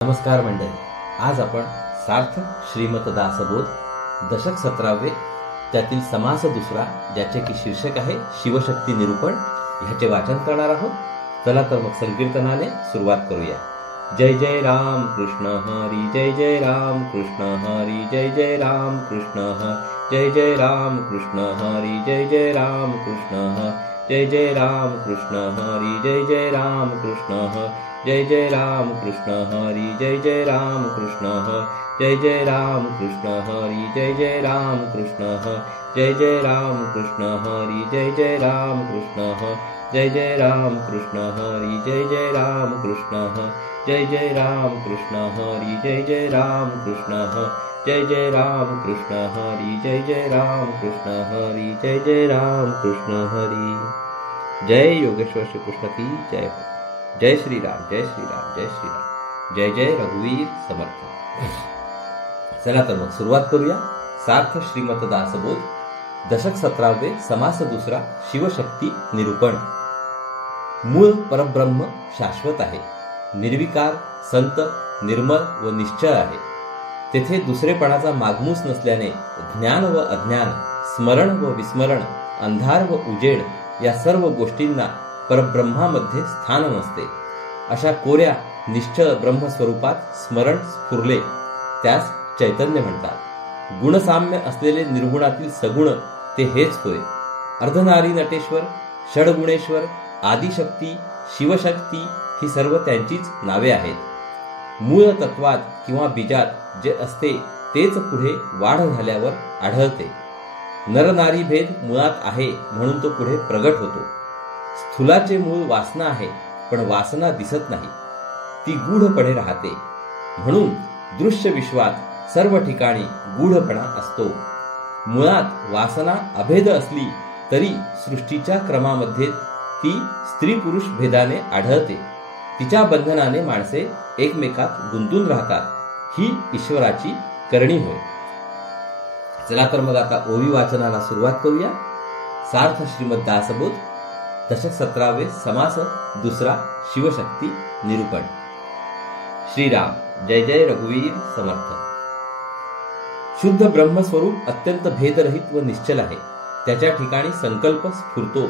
नमस्कार मंडळी, आज आपण सार्थ श्रीमत दासबोध दशक 17वे त्यातील समास दुसरा, ज्याचे की शीर्षक आहे शिवशक्ती निरूपण, ह्याचे वाचन करणार आहोत. चला तर मग संकीर्तनाने सुरुवात करूया. जय जय राम कृष्ण हरी, जय जय राम कृष्ण हरी, जय जय राम कृष्ण जय जय राम कृष्ण हरी, जय जय राम कृष्ण जय जय राम कृष्ण हरी, जय जय राम कृष्ण जय जय राम कृष्ण हरी, जय जय राम कृष्ण जय जय राम कृष्ण हरी, जय जय राम कृष्ण जय जय राम कृष्ण हरी, जय जय राम कृष्ण जय जय राम कृष्ण हरी, जय जय राम कृष्ण जय जय राम कृष्ण हरी, जय जय राम कृष्ण जय जय राम कृष्ण हरी, जय जय राम कृष्ण हरी, जय जय राम कृष्ण हरी. जय योगेश्वर श्री कृष्ण की जय हो. जय श्री राम, जय श्री राम, जय श्री राम, जय जय रघुवीर समर्थ. चला तर मग सुरुवात करूया. सार्थ श्रीमत दासबोध दशक 17वे समास दुसरा, शिवशक्ती निरूपण. मूळ परब्रह्म शाश्वत आहे, निर्विकार, संत, निर्मळ व निश्चळ आहे. तेथे दुसरेपणाचा मागमूस नसल्याने ज्ञान व अज्ञान, स्मरण व विस्मरण, अंधार व उजेड या सर्व गोष्टींना परब्रह्मामध्ये स्थान नसते. अशा कोऱ्या निश्चळ ब्रह्मस्वरूपात स्मरण स्फुरले त्यास चैतन्य म्हणतात. गुणसाम्य असलेले निर्गुणातील सगुण ते हेच होय. अर्धनारी नटेश्वर, षडगुणेश्वर, आदिशक्ती, शिवशक्ती ही सर्व त्यांचीच नावे आहेत. मूळ तत्वात किंवा बीजात जे असते तेच पुढे वाढ झाल्यावर आढळते. नरनारी भेद मुळात आहे म्हणून तो पुढे प्रगट होतो. स्थूलाचे मूळ वासना आहे, पण वासना दिसत नाही, ती गूढपणे राहते. म्हणून दृश्य विश्वात सर्व ठिकाणी गूढपणा असतो. मुळात वासना अभेद असली तरी सृष्टीच्या क्रमामध्ये ती स्त्री पुरुष भेदाने आढळते. तिच्या बंधनाने माणसे एकमेकात गुंतून राहतात. ही ईश्वराची करणी होय. चला तर मग आता ओवी वाचनाला सुरुवात करूया. सार्थ श्रीमद दासबोध दशक 17वे समास दुसरा, शिवशक्ती निरूपण. श्रीराम, जय जय रघुवीर समर्थ. शुद्ध ब्रह्मस्वरूप अत्यंत भेदरहित व निश्चल आहे. त्याच्या ठिकाणी संकल्प स्फुरतो.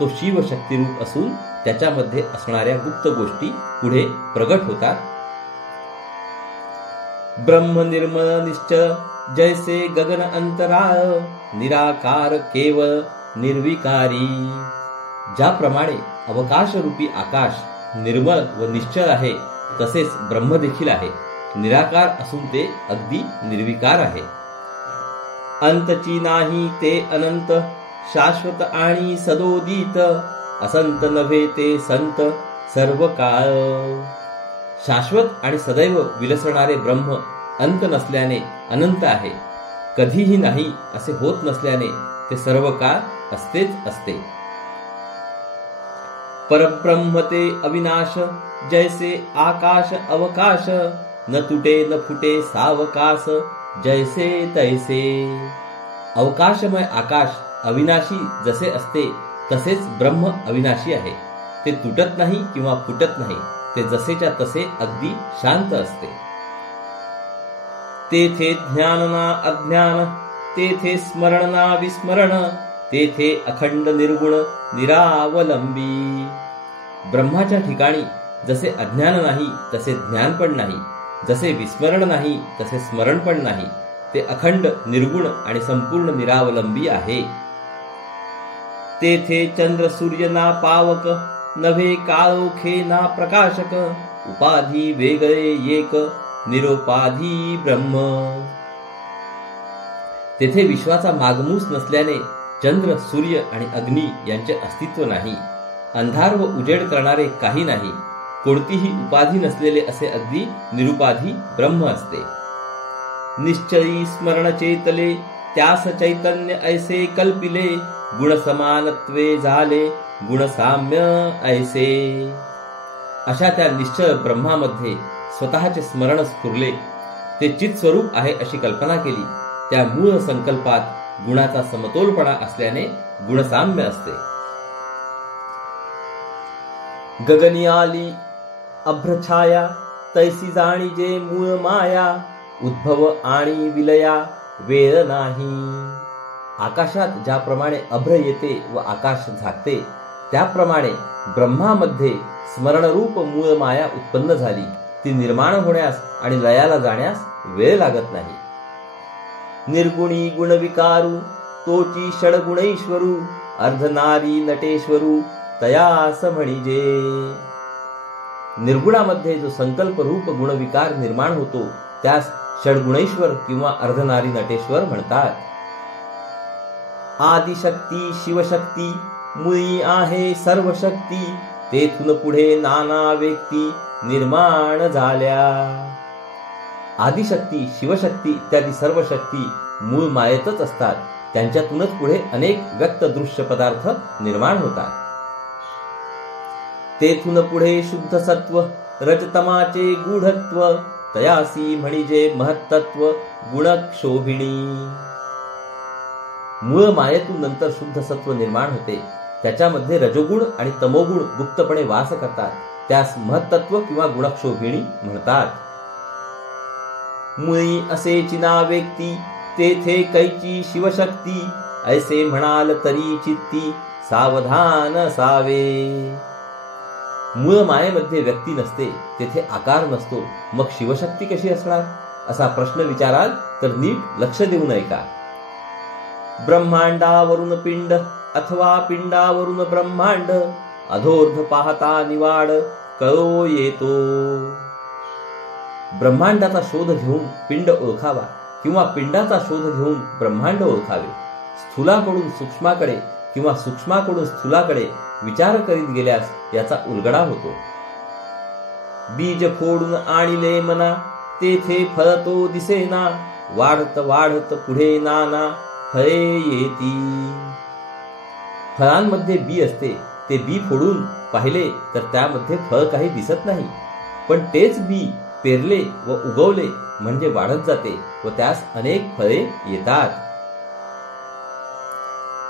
तो शिवशक्तिरूप असून त्याच्यामध्ये असणाऱ्या गुप्त गोष्टी पुढे प्रगट होतात. ब्रह्म निर्मळ निश्चळ, जैसे गगन अंतराळ, निराकार केवळ निर्विकारी. ज्याप्रमाणे अवकाशरूपी आकाश निर्मळ व निश्चळ आहे, तसेच ब्रह्म देखील आहे. निराकार असून ते अगदी निर्विकार आहे. अंतची नाही ते अनंत, शाश्वत आणि सदोदित, असंत नव्हे ते संत सर्व काळ. शाश्वत आणि सदैव विलसणारे ब्रह्म अंत नसल्याने अनंत आहे, कधीही नाही असे होत नसल्याने ते सर्व काळ असतेच असते. परब्रह्म ते अविनाश, जैसे आकाश अवकाश, न तुटे न फुटे सावकाश, जैसे तैसे. अवकाशमय आकाश अविनाशी जसे असते तसेच ब्रह्म अविनाशी आहे. ते तुटत नाही किंवा फुटत नाही, ते जसेच्या तसे अगदी शांत असते. तेथे ज्ञान ना अज्ञान, तेथे स्मरण ना विस्मरण, तेथे अखंड निर्गुण निरावलंबी. ब्रह्माच्या ठिकाणी जसे अज्ञान नाही तसे ज्ञान पण नाही, जसे विस्मरण नाही तसे स्मरण पण नाही. ते अखंड निर्गुण आणि संपूर्ण निरावलंबी आहे. तेथे चंद्र सूर्य ना पावक, नव्हे काळोखे ना प्रकाशक, उपाधी वेगळे एक, निरोपाधी ब्रह्म. तेथे विश्वाचा मागमूस नसल्याने चंद्र, सूर्य आणि अग्नी यांचे अस्तित्व नाही. अंधार व उजेड करणारे काही नाही. कोणतीही उपाधी नसलेले असे अगदी निरुपाधी ब्रह्म असते. निश्चयी स्मरण चेतले, त्यास चैतन्य ऐसे कल्पिले, गुण समानत्वे झाले, गुण साम्य ऐसे. अशा त्या निश्चळ ब्रह्मामध्ये स्वतःचे स्मरण स्फुरले. ते चित स्वरूप आहे अशी कल्पना केली. त्या मूळ संकल्पात गुणाचा समतोलपणा असल्याने गुणसाम्य असते. गगनी आली अभ्रछाया, तैसी जाणीजे मूळ माया, उद्भव आणि विलया वेळ नाही. आकाशात ज्याप्रमाणे अभ्र येते व आकाश झाकते, त्याप्रमाणे ब्रह्मामध्ये स्मरणरूप मूळ माया उत्पन्न झाली. ती निर्माण होण्यास आणि लयाला जाण्यास वेळ लागत नाही. निर्गुणी गुणविकारू तोची षडगुणैश्वरू, अर्धनारी नटेश्वरू तयास म्हणिजे. निर्गुणामध्ये जो संकल्प रूप गुणविकार निर्माण होतो त्यास षडगुणेश्वर किंवा अर्धनारी नटेश्वर म्हणतात. आदिशक्ती शिवशक्ती मुळी आहे सर्व शक्ती, तेथून पुढे नाना व्यक्ती निर्माण झाल्या. आदिशक्ती शिवशक्ती इत्यादी सर्व शक्ती मूळ मायेतच असतात. त्यांच्यातूनच पुढे अनेक व्यक्त दृश्य पदार्थ निर्माण होतात. तेथून पुढे शुद्ध सत्व रजतमाचे गूढत्व, तयासी म्हणजे महत्त्व गुणक्षोभिणी. मूळ मायेतून नंतर शुद्ध सत्व निर्माण होते. त्याच्यामध्ये रजोगुण आणि तमोगुण गुप्तपणे वास करतात. त्यास महत्त्व किंवा गुणक्षोभिणी म्हणतात. मुळी असे चिना व्यक्ती, तेथे कैची शिवशक्ती, ऐसे म्हणाल तरी चित्ती सावधान असावे. मूळ मायेमध्ये व्यक्ती नसते, तेथे आकार नसतो, मग शिवशक्ती कशी असणार असा प्रश्न विचाराल तर नीट लक्ष देऊन ऐका. ब्रह्मांडावरून पिंड अथवा पिंडावरून ब्रह्मांड, अधोर्ध पाहता निवाड कळो येतो. ब्रह्मांडाचा शोध घेऊन पिंड ओळखावा किंवा पिंडाचा शोध घेऊन ब्रह्मांड ओळखावे. स्थूलाकडून सूक्ष्माकडे किंवा सूक्ष्माकडून स्थूलाकडे विचार करीत गेल्यास याचा उलगडा होतो. बीज फोडून आणिले मना, तेथे फळ तो दिसेना, वाढत वाढत पुढे नाना फळे येती. फळांमध्ये बी असते, ते बी फोडून पाहिले तर त्यामध्ये फळ काही दिसत नाही. पण तेच बी पेरले व उगवले म्हणजे वाढत जाते व त्यास अनेक फळे येतात.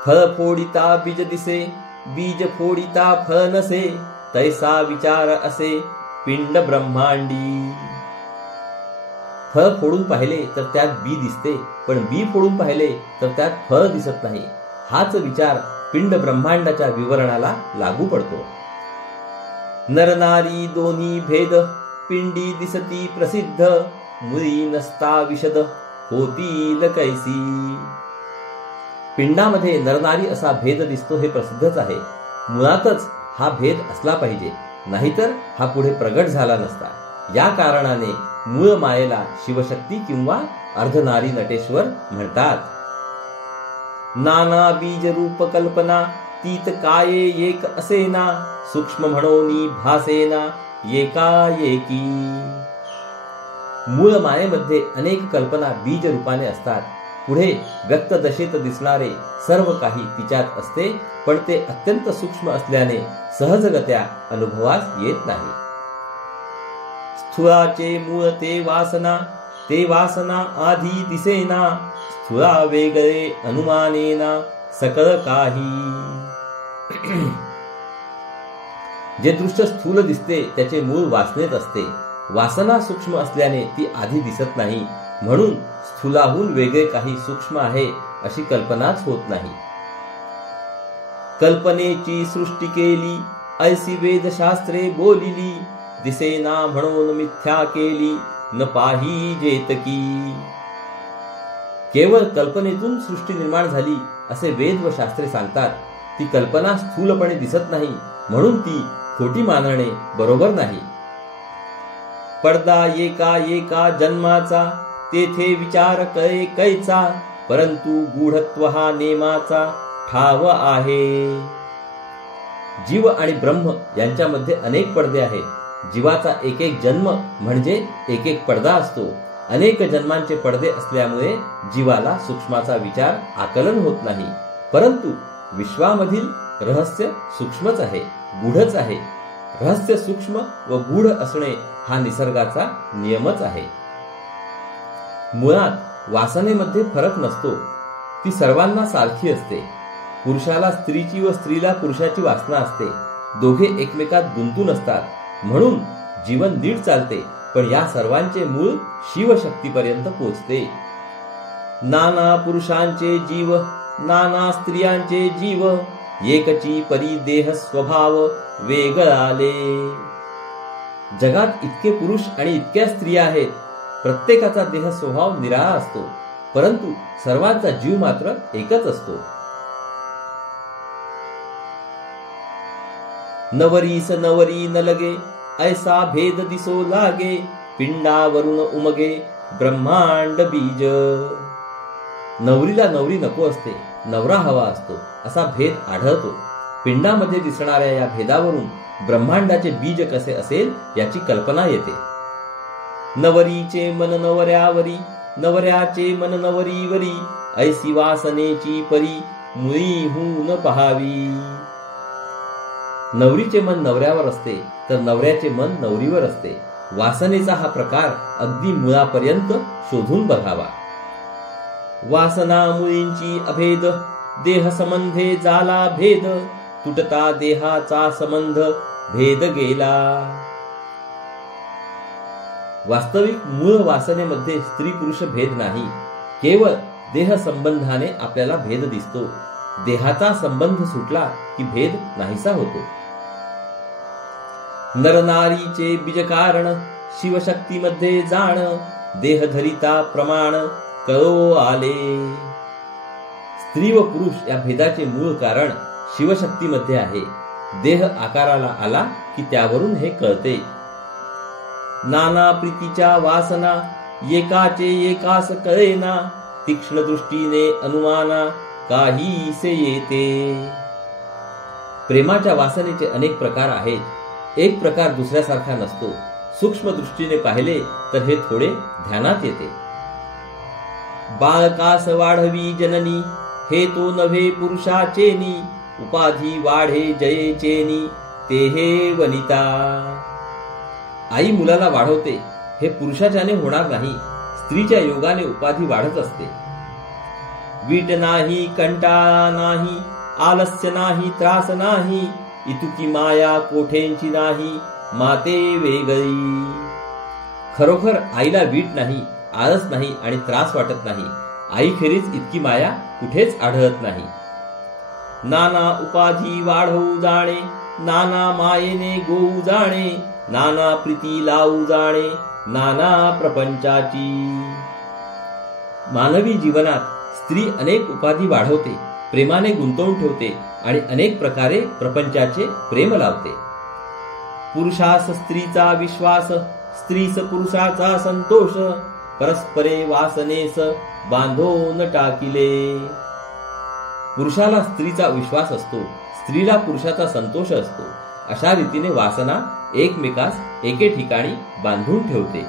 फळ फोडिता बीज दिसे, बीज फोडिता फळ नसे, तैसा विचार असे पिंड ब्रह्मांडी. फळ फोडून पाहिले तर त्यात बी दिसते, पण बी फोडून पाहिले तर त्यात फळ दिसत नाही. हाच विचार पिंड ब्रह्मांडाच्या विवरणाला लागू पडतो. नरनारी दोन्ही भेद, पिंडी दिसती प्रसिद्ध, मुळी नसता विशद होतील कैसी. पिंडामध्ये नरनारी असा भेद दिसतो हे प्रसिद्धच आहे. मुळातच हा भेद असला पाहिजे, नाहीतर हा पुढे प्रगट झाला नसता. या कारणाने मूळ मायेला शिवशक्ती किंवा अर्धनारी नटेश्वर म्हणतात. नाना बीज रूप कल्पना, तीत काये एक असेना, सूक्ष्म म्हणोनी भासेना एकाएकी. मूळ मायेमध्ये अनेक कल्पना बीज रूपाने असतात. पुढे व्यक्त दशेत दिसणारे सर्व काही तिच्यात असते, पण ते अत्यंत सूक्ष्म असल्याने सहजगत्या अनुभवास येत नाही. स्थूळाचे मूळ ते वासना आधी दिसेना, स्थूळा वेगळे अनुमानेना सकळ काही. जे दृश्य स्थूल दिसते त्याचे मूळ वासनेत असते. वासना सूक्ष्म असल्याने ती आधी दिसत नाही, म्हणून स्थूलाहून वेगळे काही सूक्ष्म आहे अशी कल्पनाच होत नाही. कल्पनेची सृष्टी केली, ऐसी वेदशास्त्रे बोलिली, दिसेना म्हणून मिथ्या केली, न पाहिजेत की. केवळ कल्पनेतून सृष्टी निर्माण झाली असे वेद व शास्त्रे सांगतात. ती कल्पना स्थूलपणे दिसत नाही, म्हणून ती खोटी मानणे बरोबर नाही. पडदा एका एका जन्माचा, तेथे विचार कळे कैचा, परंतु गूढत्व हा नेमाचा ठाव आहे. जीव आणि ब्रह्म यांच्यामध्ये अनेक पडदे आहेत. जीवाचा एक एक जन्म म्हणजे एक एक पडदा असतो. अनेक जन्मांचे पडदे असल्यामुळे जीवाला सूक्ष्माचा विचार आकलन होत नाही. परंतु विश्वामधील रहस्य सूक्ष्मच आहे, गूढच आहे. रहस्य सूक्ष्म व गूढ असणे हा निसर्गाचा नियमच आहे. मुळात वासनेमध्ये फरक नसतो, ती सर्वांना सारखी असते. पुरुषाला स्त्रीची व स्त्रीला पुरुषाची वासना असते. दोघे एकमेकात गुंतून असतात, म्हणून जीवन नीट चालते पण या सर्वांचे मूळ शिवशक्तीपर्यंत पोचते. नाना पुरुषांचे जीव, नाना स्त्रियांचे जीव, एकची परी देह स्वभाव वेगळाले. जगात इतके पुरुष आणि इतक्या स्त्रिया आहेत. प्रत्येकाचा देह स्वभाव निराळा असतो, परंतु सर्वांचा जीव मात्र एकच असतो. नवरीस नवरी न लगे, ऐसा भेद दिसो लागे, पिंडावरून उमगे ब्रह्मांड बीज. नवरीला नवरी नको असते, नवरा हवा असतो असा भेद आढळतो. पिंडामध्ये दिसणाऱ्या या भेदावरून ब्रह्मांडाचे बीज कसे असेल याची कल्पना येते. नवरीचे मन नवऱ्यावरी, नवऱ्याचे मन नवरीवरी, ऐसी वासनेची परी मुळीहून पहावी. नवरीचे मन नवऱ्यावर असते तर नवऱ्याचे मन नवरीवर असते. वासनेचा हा प्रकार अगदी मुळापर्यंत शोधून बघावा. वासना मुळींची अभेद, देह संबंधे झाला भेद, तुटता देहाचा संबंध भेद गेला. वास्तविक मूळ वासनेमध्ये स्त्री पुरुष भेद नाही, केवळ देह संबंधाने आपल्याला भेद दिसतो. देहाचा संबंध सुटला की भेद नाहीसा होतो. नरनारीचे बीज कारण, शिवशक्तीमध्ये जाण, देह धरिता प्रमाण कळो आले. स्त्री व पुरुष या भेदाचे मूळ कारण शिवशक्तीमध्ये आहे. देह आकाराला आला की त्यावरून हे कळते. नाना प्रीतीच्या वासना, एकाचे एकास कळेना, तीक्ष्ण दृष्टीने अनुमाना काहीसे येते. प्रेमाच्या वासनेचे अनेक प्रकार आहेत. एक प्रकार दुसऱ्यासारखा नसतो. सूक्ष्म दृष्टीने पाहिले तर हे थोडे ध्यानात येते. बाळकास वाढवी जननी, हे तो नव्हे पुरुषाचेनी, उपाधी वाढे जयेचेनी ते हे वनिता. आई मुलाला वाढवते, हे पुरुषाच्याने होणार नाही, स्त्रीच्या योगाने उपाधी वाढत असते. वीट नाही, कंटाळा नाही, आलस्य नाही, त्रास नाही, इतुकी माया कोठेंची नाही, माते वेगळी. खरोखर आईला वीट नाही, आळस नाही आणि त्रास वाटत नाही. आईखेरीज इतकी माया कुठेच आढळत नाही. नाना उपाधी वाढवू जाणे, नाना मायेने गोवू जाणे, नाना प्रीती लावू जाणे, नाना प्रपंचाची. मानवी जीवनात स्त्री अनेक उपाधी वाढवते, प्रेमाने गुंतवून ठेवते आणि अनेक प्रकारे प्रपंचाचे प्रेम लावते. पुरुषास स्त्रीचा विश्वास, स्त्रीस पुरुषाचा संतोष, परस्परे वासनेस बांधून टाकिले. पुरुषाला स्त्रीचा विश्वास असतो, स्त्रीला पुरुषाचा संतोष असतो. अशा रीतीने वासना एकमेकास एके ठिकाणी बांधून ठेवते.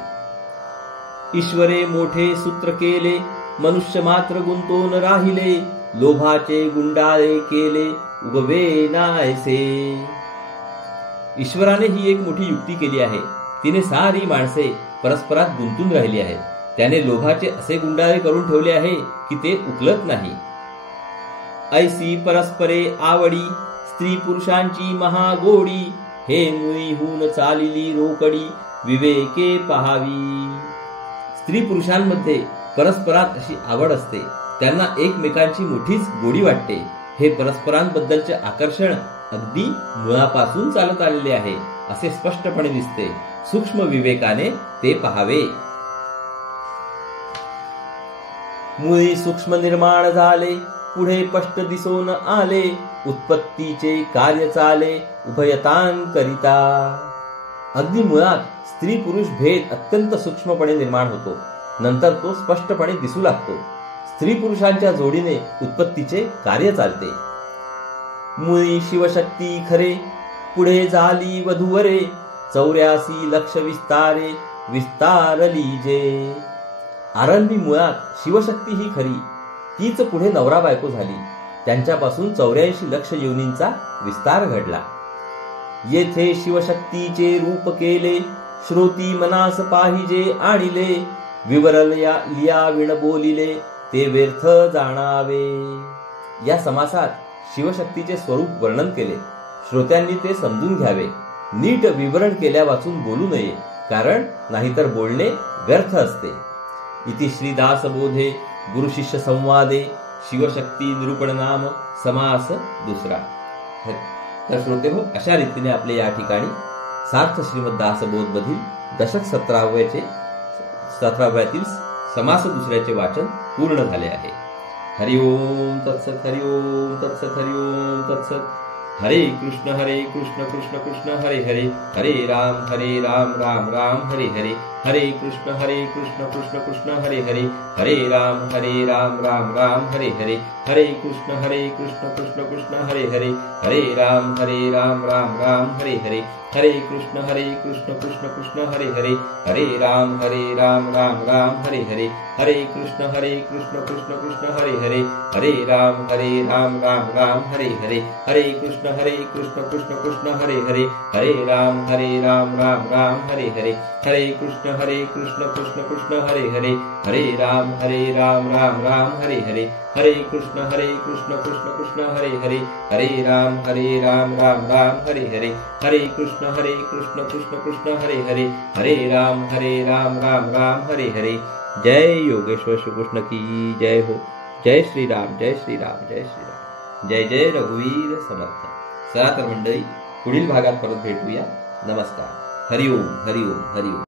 ईश्वरे मोठे सूत्र केले, मनुष्य मात्र गुंतून राहिले, लोभाचे गुंडाळे केले उगवे नायसे. ईश्वराने ही एक मोठी युक्ती केली आहे. तिने सारी माणसे परस्परात गुंतून राहिली आहेत. त्याने लोभाचे असे गुंडाळे करून ठेवले आहे की ते उकलत नाही. ऐसी परस्परे आवडी, स्त्री पुरुषांची महागोडी, हे मुळीहून चालिली रोकडी विवेके पहावी. स्त्री पुरुषांमध्ये परस्परात अशी आवड असते, त्यांना एकमेकांची मोठीच गोडी वाटते. हे परस्परांबद्दलचे आकर्षण अगदी मुळापासून चालत आलेले आहे असे स्पष्टपणे दिसते. सूक्ष्म विवेकाने ते पहावे. मुळी सूक्ष्म निर्माण झाले, पुढे स्पष्ट दिसून आले, उत्पत्तीचे कार्य चाले उभयतांकरिता. अगदी मुळात स्त्री पुरुष भेद अत्यंत सूक्ष्मपणे निर्माण होतो, नंतर तो स्पष्टपणे दिसू लागतो. स्त्री पुरुषांच्या जोडीने उत्पत्तीचे कार्य चालते. मुळी शिवशक्ती खरे, पुढे झाली वधूवरे, 84 लक्ष विस्तारे विस्तारली जे. आरंभी मुळात शिवशक्ती ही खरी, तीच पुढे नवरा बायको झाली. त्यांच्यापासून 84 लक्ष योनींचा विस्तार घडला. येथे शिवशक्तीचे रूप केले, श्रोती मनास पाहिजे आणिले, विवरल लिया विण बोलिले ते व्यर्थ जाणावे. या समासात शिवशक्तीचे स्वरूप वर्णन केले. श्रोत्यांनी ते समजून घ्यावे. नीट विवरण केल्या वाचून बोलू नये, कारण नाहीतर बोलणे व्यर्थ असते. इति श्री दासबोधे गुरुशिष्य संवादे शिवशक्ती निरूपण नाम समास दुसरा. तर श्रोतेहो, अशा रीतीने आपले या ठिकाणी सार्थ श्रीमद दासबोध मधील दशक 17व्यातील समास दुसऱ्याचे वाचन पूर्ण झाले आहे. हरिओम तत्सत, हरिओम तत्सत, हरिओम तत्सत. हरे कृष्ण कृष्ण कृष्ण हरे हरे, हरे राम राम राम हरे हरे, हरे कृष्ण कृष्ण कृष्ण हरे हरे, हरे राम राम राम हरे हरे, हरे कृष्ण कृष्ण कृष्ण हरे हरे, हरे राम राम राम हरे हरे, हरे कृष्ण कृष्ण कृष्ण हरे हरे, हरे राम राम राम हरे हरे, हरे कृष्ण कृष्ण कृष्ण हरे हरे, हरे राम राम राम हरे हरे, हरे कृष्ण कृष्ण कृष्ण हरे हरे, हरे राम राम राम हरे हरे, हरे कृष्ण कृष्ण कृष्ण हरे हरे, हरे राम राम राम हरे हरे, हरे कृष्ण कृष्ण कृष्ण हरे हरे, हरे राम राम राम हरे हरे, हरे कृष्ण कृष्ण कृष्ण हरे हरे, हरे राम राम राम हरे हरे. जय योगेश्वर श्री कृष्ण की जय हो. जय श्रीराम, जय श्रीराम, जय श्रीराम. जय जय रघुवीर समर्थ. चला तर मंडळी, पुढील भागात परत भेटूया. नमस्कार. हरिओम हरिओम हरिओम.